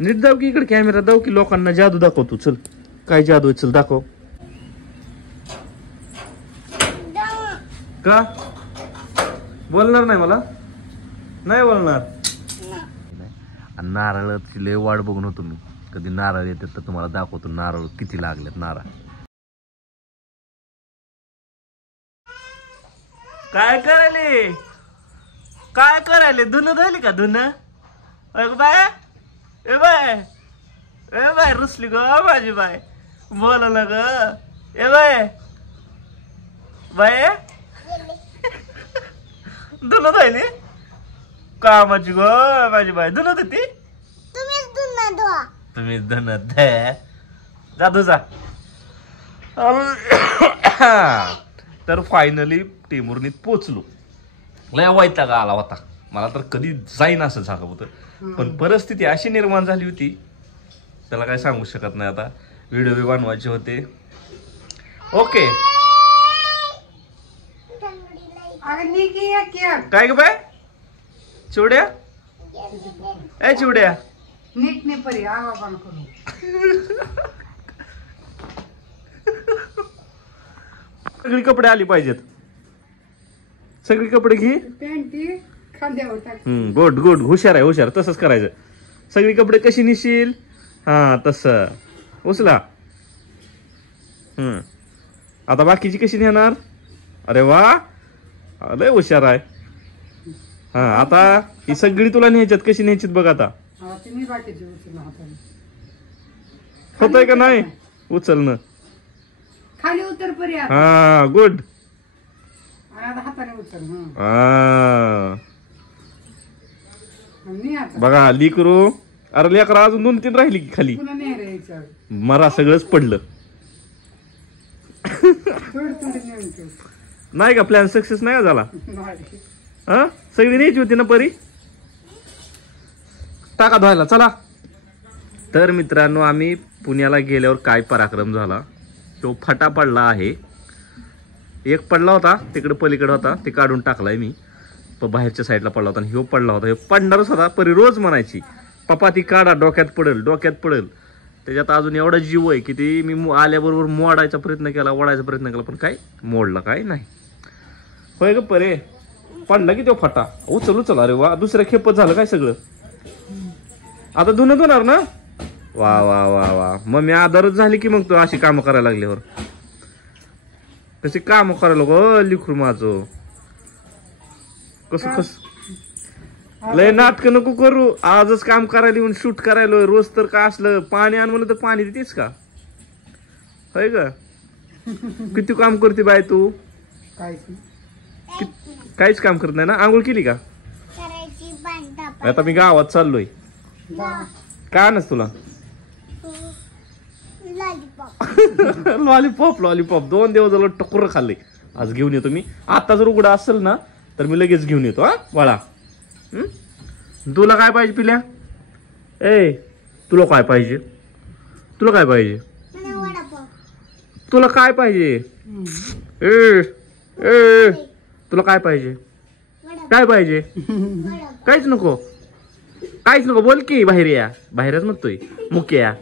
नीट जाऊ की इकडे कॅमेरा जाऊ की लोकांना जादू दाखव तू. चल काय जादू आहे, चल दाखव. का बोलणार नाही मला? नाही बोलणार. नारळाची लय वाट बघून होतो मी. कधी नारळ येते तर तुम्हाला दाखवतो नारळ किती लागलेत. नारळ काय करायले, काय करायले? धुन धुली का? धुन बाय ए बाय, ए बाय रुसली ग माझी बाय. बोला ना ग ए बाय. बाय धुन धुली कामाची ग माझी बाय. धुन होती तुम्ही धुन जादू जा. तर फायनली टेमुर्नीत पोचलो. लय वैताग आला होता मला तर, कधी जाईन असं झालं होतं. पण परिस्थिती अशी निर्माण झाली होती त्याला काय सांगू शकत नाही. आता व्हिडिओ बी बनवायचे होते. ओके काय ग बाय? चिवड्या ए चिवड्या नीट ने परी आवाज करू. सगळी कपडे आली पाहिजेत. सगळी कपडे घे. पॅन्टी खांद्यावर टाक. Good good. हुशार आहे हुशार. तसंच करायचं. सगळी कपडे कशी नेशील? हा तस उचला. आता बाकीची कशी नेणार? अरे वा लय हुशार आहे. हा आता ही सगळी तुला न्यायच्यात. कशी न्यायची बघ आता. तुम्ही बाकीची उचल हाताने. होतंय का नाही उचलणं? खाली उतर परी. हा गुड. आता हाताने उचल. बघा लिकरू. अरे लेकर अजून 2-3 राहिली की खाली. मरा सगळंच पडलं. नाही का प्लॅन सक्सेस नाही झाला? हा सगळी न्यायची होती ना परी. टाका धुवायला चला. तर मित्रांनो आम्ही पुण्याला गेल्यावर काय पराक्रम झाला. तो फटा पडला आहे. एक पडला होता तिकडे पलीकडे होता, ते काढून टाकलाय मी. तो बाहेरच्या साईडला पडला होता आणि ह्यो पडला होता. ह्यो पडणारच होता. परी रोज म्हणायची पप्पा ती काढा, डोक्यात पडेल डोक्यात पडेल. त्याच्यात अजून एवढा जीव आहे की ती मी आल्याबरोबर मोडायचा प्रयत्न केला, ओढायचा प्रयत्न केला, पण काय मोडला काय नाही. होय ग परे पडला की तो फटा. उचल उचल. अरे वा दुसऱ्या खेपत झालं काय सगळं. आता धुणं धुणार ना? वा वा वा वा. मग मी आधारच झाली की मग तू अशी कामं करायला लागल्यावर. कशी काम करायला गो लिखरू माझं. कसं कस लय नाटक नको करू. आजच काम करायला येऊन शूट करायला. रोज तर काय असलं पाणी आण म्हणलं तर पाणी देतेस का? होय ग. किती काम करते बाय तू? काहीच काम करत नाही ना. आंघोळ केली का? आता मी गावात चाललोय. काय आणस तुला? लॉलीपॉप. लॉलीपॉप 2 दिवस झालं टकुर खाल्ले. आज घेऊन येतो मी. आता जर उघडा असेल ना तर मी लगेच घेऊन येतो. हा बाळा. तुला काय पाहिजे पिल्या? ए तुला काय पाहिजे? तुला काय पाहिजे? तुला काय पाहिजे? ए ए तुला काय पाहिजे? काय पाहिजे? काहीच नको. काहीच नको. बोल की बाहेर या. बाहेरच म्हणतोय मुक्या.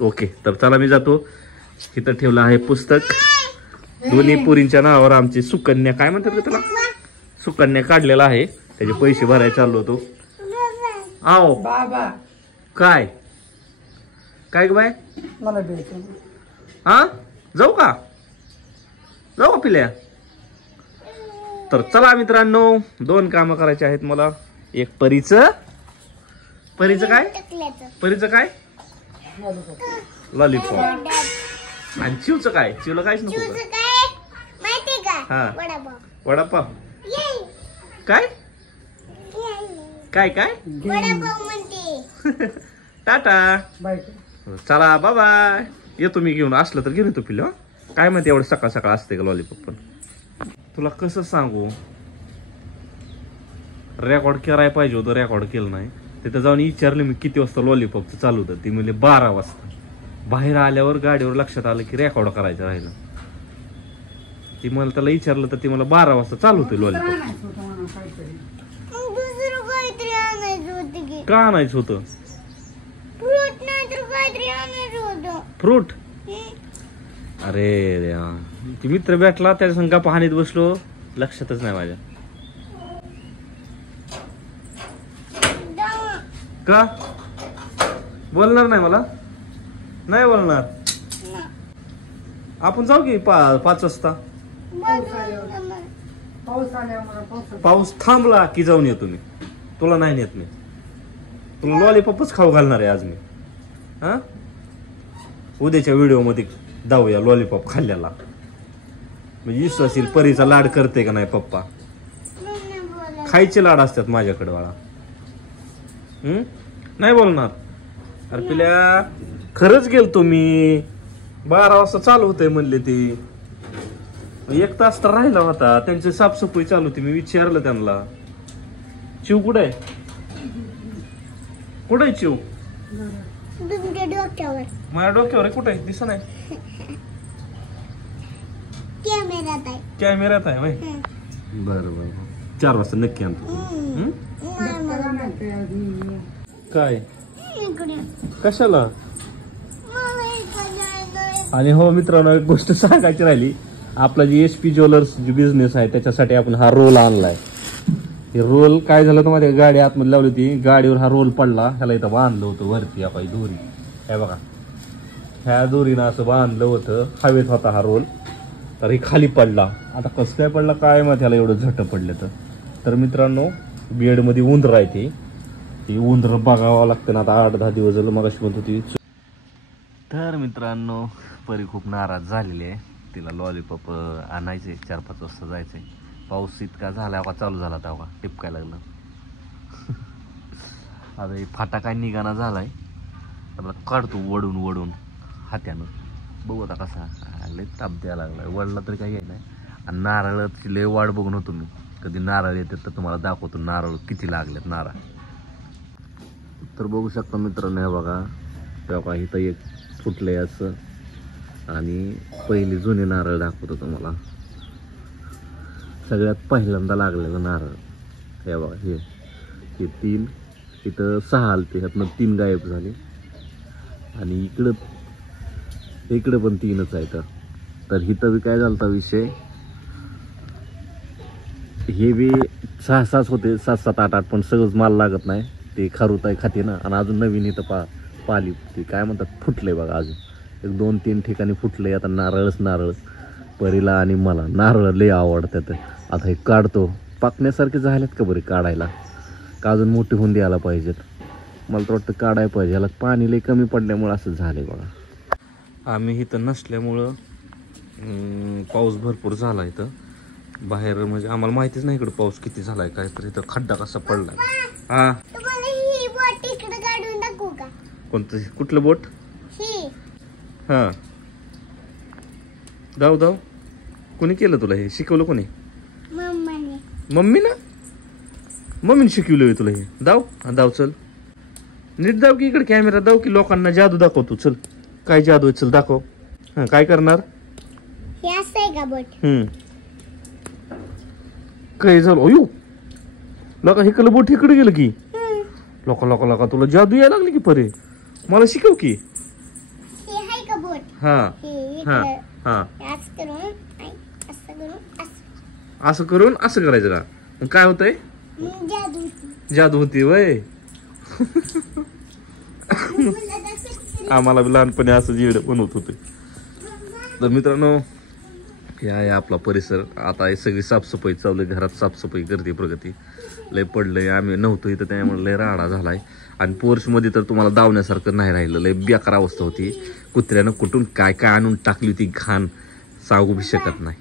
ओके तर चला मी जातो. इथं ठेवलं आहे पुस्तक. दोन्ही पोरींच्या नावावर आमची सुकन्या काय म्हणतात त्याला सुकन्या काढलेला आहे. त्याचे पैसे भरायला चाललो होतो. आओ बाबा काय काय ग बाय? मला हा जाऊ का? जाऊ का पिल्या? तर चला मित्रांनो 2 कामं करायचे आहेत मला. एक परीचं काय? परीचं काय? लॉलीपॉप. आणि चिवचं काय? चिवला काहीच नको का? हा वडापाव. काय काय काय? टाटा. चला बाय बाय. येतो मी घेऊन. असलं तर घेऊन येतो पिल्लो. काय माहिती एवढं सकाळ सकाळ असते का लॉलीपॉप. पण तुला कसं सांगू रेकॉर्ड करायला पाहिजे होतं. रेकॉर्ड केलं नाही. तिथं जाऊन विचारलं मी किती वाजता लॉलीपॉपचं चालू होतं. ती म्हणजे 12 वाजता. बाहेर आल्यावर गाडीवर लक्षात आलं की रेकॉर्ड करायचं राहिलं. ती मला त्याला विचारलं तर ती मला 12 वाजता चालू होते लॉलीपॉप. का आणायचं होतं? फ्रूट नाही तर काहीतरी आणायचं होतं. फ्रूट? अरे देवा. ती मित्र भेटला त्याच्या संग गप्पा हाणीत बसलो, लक्षातच नाही माझ्या. जाऊ. का बोलणार नाही मला? नाही बोलणार. आपण जाऊ की 5 वाजता. पाऊस आल्यामुळे पाऊस पाऊस थांबला की जाऊन येतो मी. तुला नाही नेत मी. तुला लॉलीपॉपच खाऊ घालणार आहे आज मी. हा, उद्याच्या व्हिडिओ मध्ये जाऊया लॉलीपॉप खाल्ल्याला. म्हणजे विश्वास येईल परीचा लाड करते का नाही पप्पा. खायचे लाड असतात माझ्याकडे बाळा. नाही बोलणार. अरे पिल्या खरंच गेलतो मी. 12 वाजता चालू होतंय म्हणले ते. 1 तास तर राहिला होता. त्यांची साफसफाई चालू होती. मी विचारलं त्यांना, चिव कुठे आहे? कुठे आहे चिव? तुमच्या डोक्यावर माझ्या डोक्यावर आहे. कुठे आहे? दिसत नाही. कॅमेरात आहे. कॅमेऱ्यात आहे होय. बरं बरं 4 वाजता नक्की आणतो. नाही मला काय इकडे कशाला? मला इकडे जायचंय. आणि हो मित्रांनो, एक गोष्ट सांगायची राहिली. आपला जी HP ज्वेलर्स जो बिझनेस आहे त्याच्यासाठी आपण हा रोल आणलाय. हे रोल काय झालं तर माझ्या गाडी आतमध्ये लावली होती. गाडीवर हा रोल पडला. ह्याला इथं बांधलं होतं वरती आपण दोरी. हे बघा, ह्या दोरीनं असं बांधलं होतं. हवेत होता हा रोल. तर हे खाली पडला. आता कसं काय पडला काय माहिती, ह्याला एवढं झट पडले तर मित्रांनो, बेडमध्ये उंदर आहे ती उंदर बघावं लागतं ना. आता 8-10 दिवस झालं मग अशी म्हणत होती. तर मित्रांनो, परी खूप नाराज झालेली आहे. तिला लॉलीपॉप आणायचे. 4-5 वाजता जायचंय. पाऊस इतका झाला का चालू झाला तेव्हा टिपकाय लागलं. आता हे फाटा काय निघाना झालाय. तर काढतो वडून हात्यानं. बघू आता कसा. लय ताप द्यायला लागलाय. वडला तरी काही आहे नाही. आणि नारळाची लय वाट बघून होतो मी. कधी नारळ येते तर तुम्हाला दाखवतो नारळ किती लागलेत नारळ. तर बघू शकता मित्रांनो, हे बघा तेव्हा इथं एक फुटलंय असं. आणि पहिले जुने नारळ दाखवतो तुम्हाला. सगळ्यात पहिल्यांदा लागलेलं नारळ हे बघा. हे 3, इथं 6 आलते. ह्यातनं 3 गायब झाले. आणि इकडं पण 3च आहे. तर इथं बी काय झालता विषय, हे बी 6-6 होते. 7-7-8-8 पण सगळंच माल लागत नाही. ते खारुताई खाते ना. आणि अजून नवीन इथं पाली ते काय म्हणतात फुटले बघा. अजून 1-2-3 ठिकाणी फुटले. आता नारळ परीला आणि मला नारळ लय आवडतात. आता हे काढतो. पाकण्यासारखे झालेत का बरे काढायला, का अजून मोठे होऊन द्यायला पाहिजेत. मला तर वाटतं काढायला पाहिजे. याला पाणी लय कमी पडल्यामुळे असं झालंय बघा. आम्ही इथं नसल्यामुळं पाऊस भरपूर झाला इथं बाहेर. म्हणजे आम्हाला माहितीच नाही इकडे पाऊस किती झालाय काय. तर इथं खड्डा कसा पडलाय. हा, तुम्हाला ही बोट इकडे काढून दाखवू का? कोणतं? कुठलं बोट? ही हा, दाव कोणी केलं तुला हे? शिकवलं कोणी? मम्माने. मम्मीने शिकवलं तुला हे? दाव चल नीट दाव की. इकडे कॅमेरा दाव की. लोकांना जादू दाखव तू. चल काय जादू आहे चल दाखव. हा, काय करणार? हे असं आहे का बोट? काय झालं? अयो लका हिकडं बोट इकडे गेलं की. लोका तुला जादू यायला लागली की परे. मला शिकव की. हे आहे का बोट? हा हे हा इकडे हा, असं करून असं करून असं करून असं करायचं का? मग काय होतंय? जादू. जादू होती वय. मला दाखव. आम्हाला बी लहानपणी असं जीड बनवत होते. तर मित्रांनो, हे आहे आपला परिसर. आता हे सगळी साफसफाई चालू आहे. घरात साफसफाई करते प्रगती. लय पडलंय. आम्ही नव्हतो इथं त्यामुळे लय राडा झालाय. आणि पोर्शमध्ये तर तुम्हाला दावण्यासारखं नाही राहिलं. लय बेकार अवस्था होती. कुत्र्यानं कुठून काय काय आणून टाकली होती घाण सांगू बी शकत नाही.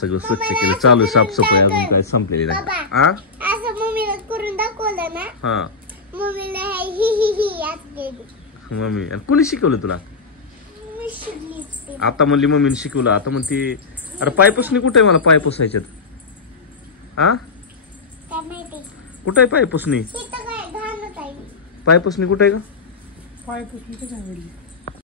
सगळं स्वच्छ केलं. चालू आहे साफसफाई. अजून काय संपलेली नाही. आ असं मम्मीला करून दाखवलं ना. हा, मम्मीला ही असं केली. मम्मी. आणि कोणी शिकवलं तुला? मी शिकलीच ते. आता म्हणली मम्मीने शिकवलं. आता म्हणते अरे पायपुसणी कुठे आहे? मला पाय पुसायच्यात. हा, काय माहिती? कुठे आहे पायपुसणी? इथं काय घाणच आहे. पायपुसणी कुठे आहे का? पाय पुसली तर काय होईल?